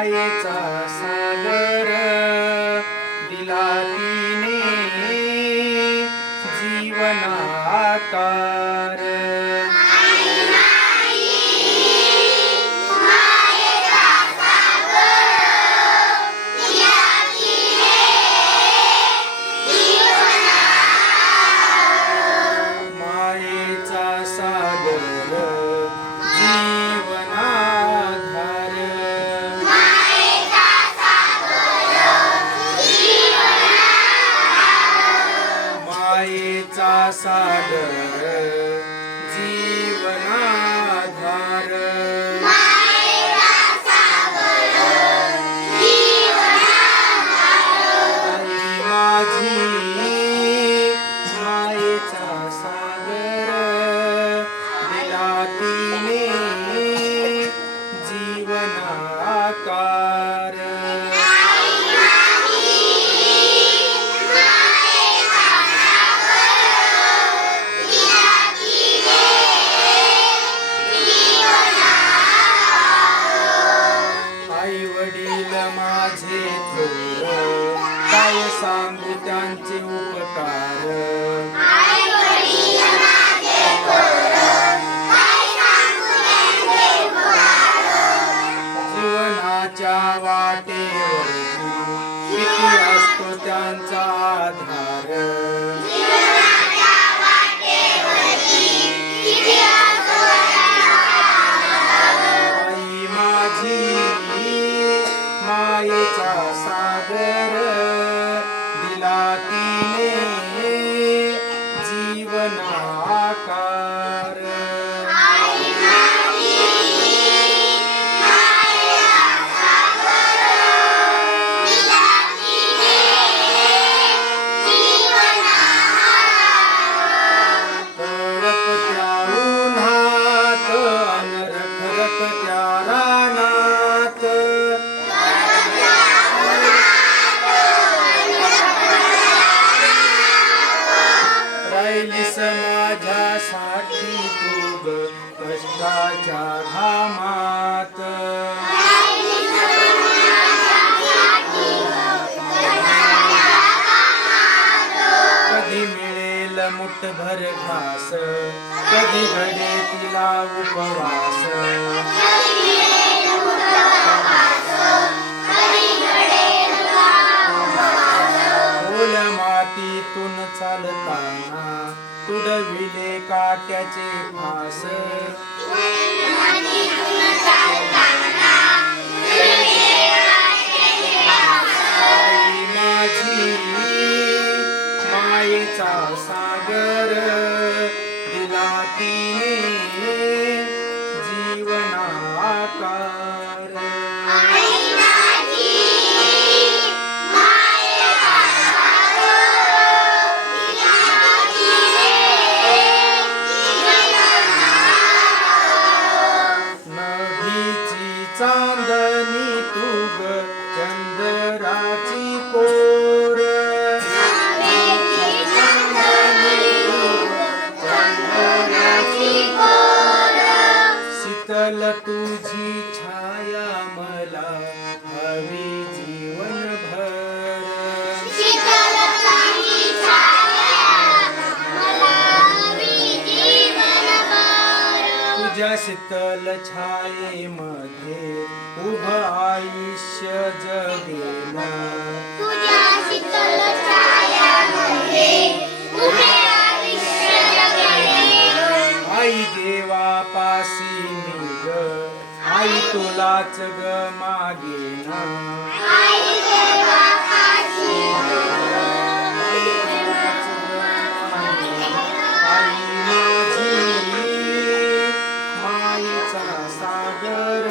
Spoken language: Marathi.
मायेचा सागर दिला तिने जीवन आकार. मायेचा सागर जीवनाधार. मायेचा सागर जीवनाधार. माझी मायेचा सागर दिला तिने जीवन आकार. आई वडील माझे थोर काय सांगू त्यांचे उपकार. जीवनाच्या वाटेवर किती असतो त्यांचा आधार. आई माझी मायेचा सागर दिला तिने जीवन आकार. तळपत्या उन्हात अन रखरखत्या रानात राहिलीस माझ्यासाठी तू ग कष्टाच्या घामात. कधी मिळेल मुठभर घास कधी घडे तिला उपवास. ओल मातीतून चालताना तुडविले काट्याचे फास. आई माझी मायेचा सागर दिला तिने जीवन आकार. नभीची चांदणी तू ग चंद्राची कोर. शीतल तुझी छाया मला हवी जीवनभर. तुझ्या शीतल छायेमध्ये उभं आयुष्य जगेन. आई देवापाशी मी ग आई तुलाच ग मागेन. आई माझी मायेचा सागर